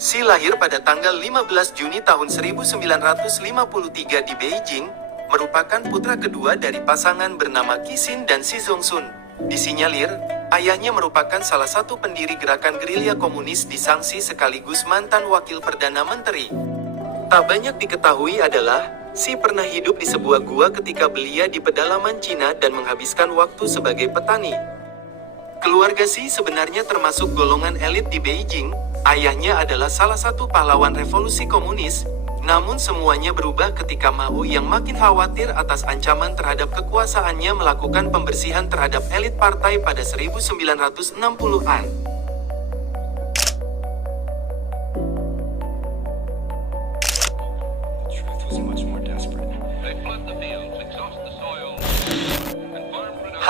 Xi lahir pada tanggal 15 Juni tahun 1953 di Beijing, merupakan putra kedua dari pasangan bernama Qixin dan Xi Zongxun. Disinyalir, ayahnya merupakan salah satu pendiri gerakan gerilya komunis di Shaanxi sekaligus mantan wakil perdana menteri. Tak banyak diketahui adalah, Xi pernah hidup di sebuah gua ketika belia di pedalaman Cina dan menghabiskan waktu sebagai petani. Keluarga Xi sebenarnya termasuk golongan elit di Beijing. Ayahnya adalah salah satu pahlawan revolusi komunis, namun semuanya berubah ketika Mao yang makin khawatir atas ancaman terhadap kekuasaannya melakukan pembersihan terhadap elit partai pada 1960-an.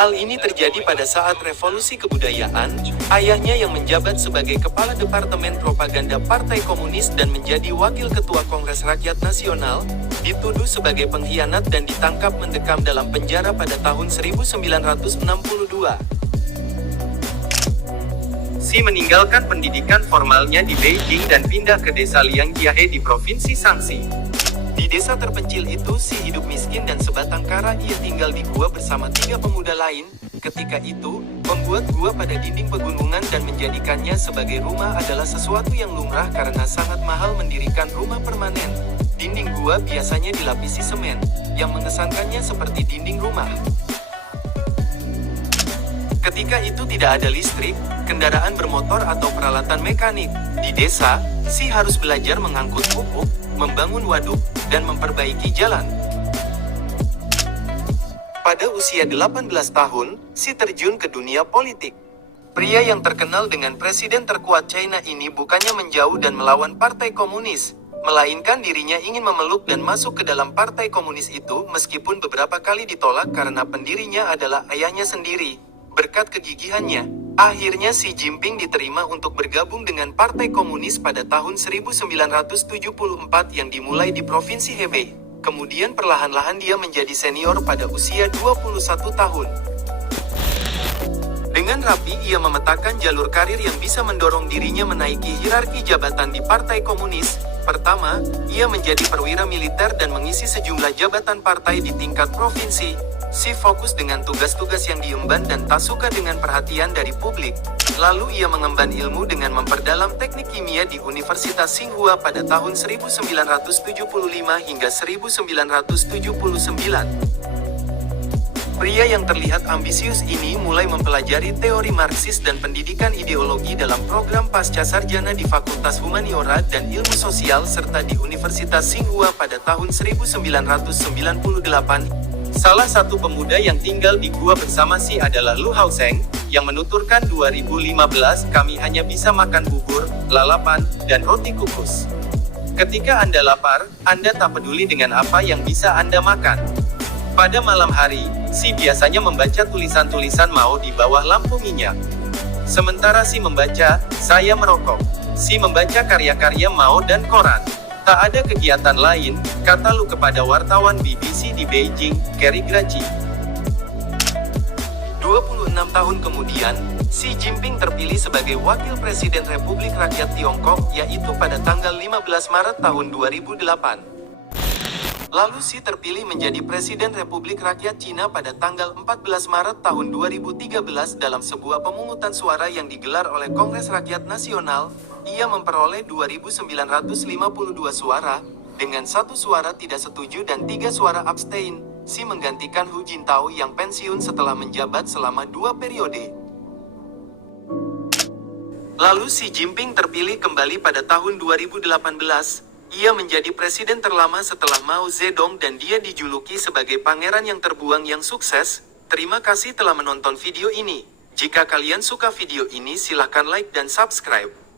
Hal ini terjadi pada saat revolusi kebudayaan. Ayahnya yang menjabat sebagai kepala Departemen Propaganda Partai Komunis dan menjadi wakil ketua Kongres Rakyat Nasional, dituduh sebagai pengkhianat dan ditangkap mendekam dalam penjara pada tahun 1962. Xi meninggalkan pendidikan formalnya di Beijing dan pindah ke desa Liangjiahe di Provinsi Shaanxi. Di desa terpencil itu Xi hidup miskin dan sebatang kara ia tinggal di gua bersama 3 pemuda lain. Ketika itu, membuat gua pada dinding pegunungan dan menjadikannya sebagai rumah adalah sesuatu yang lumrah karena sangat mahal mendirikan rumah permanen. Dinding gua biasanya dilapisi semen, yang mengesankannya seperti dinding rumah. Ketika itu tidak ada listrik, kendaraan bermotor atau peralatan mekanik. Di desa, Xi harus belajar mengangkut pupuk, membangun waduk, dan memperbaiki jalan. Pada usia 18 tahun, Xi terjun ke dunia politik. Pria yang terkenal dengan presiden terkuat China ini bukannya menjauh dan melawan partai komunis, melainkan dirinya ingin memeluk dan masuk ke dalam partai komunis itu meskipun beberapa kali ditolak karena pendirinya adalah ayahnya sendiri. Berkat kegigihannya, akhirnya Xi Jinping diterima untuk bergabung dengan Partai Komunis pada tahun 1974 yang dimulai di Provinsi Hebei. Kemudian perlahan-lahan dia menjadi senior pada usia 21 tahun. Dengan rapi ia memetakan jalur karir yang bisa mendorong dirinya menaiki hierarki jabatan di Partai Komunis. Pertama, ia menjadi perwira militer dan mengisi sejumlah jabatan partai di tingkat provinsi. Xi fokus dengan tugas-tugas yang diemban dan tak suka dengan perhatian dari publik. Lalu ia mengemban ilmu dengan memperdalam teknik kimia di Universitas Tsinghua pada tahun 1975 hingga 1979. Pria yang terlihat ambisius ini mulai mempelajari teori Marxis dan pendidikan ideologi dalam program pasca sarjana di Fakultas Humaniora dan Ilmu Sosial serta di Universitas Tsinghua pada tahun 1998. Salah satu pemuda yang tinggal di gua bersama Xi adalah Lu Haosheng, yang menuturkan 2015 kami hanya bisa makan bubur, lalapan, dan roti kukus. Ketika Anda lapar, Anda tak peduli dengan apa yang bisa Anda makan. Pada malam hari, Xi biasanya membaca tulisan-tulisan Mao di bawah lampu minyak. Sementara Xi membaca, saya merokok. Xi membaca karya-karya Mao dan koran. Tak ada kegiatan lain, kata Lu kepada wartawan BBC di Beijing, Kerry Gracie. 26 tahun kemudian, Xi Jinping terpilih sebagai Wakil Presiden Republik Rakyat Tiongkok, yaitu pada tanggal 15 Maret tahun 2008. Lalu Xi terpilih menjadi Presiden Republik Rakyat Cina pada tanggal 14 Maret tahun 2013 dalam sebuah pemungutan suara yang digelar oleh Kongres Rakyat Nasional. Ia memperoleh 2.952 suara, dengan 1 suara tidak setuju dan 3 suara abstain. Xi menggantikan Hu Jintao yang pensiun setelah menjabat selama 2 periode. Lalu Xi Jinping terpilih kembali pada tahun 2018. Ia menjadi presiden terlama setelah Mao Zedong dan dia dijuluki sebagai pangeran yang terbuang yang sukses. Terima kasih telah menonton video ini. Jika kalian suka video ini silahkan like dan subscribe.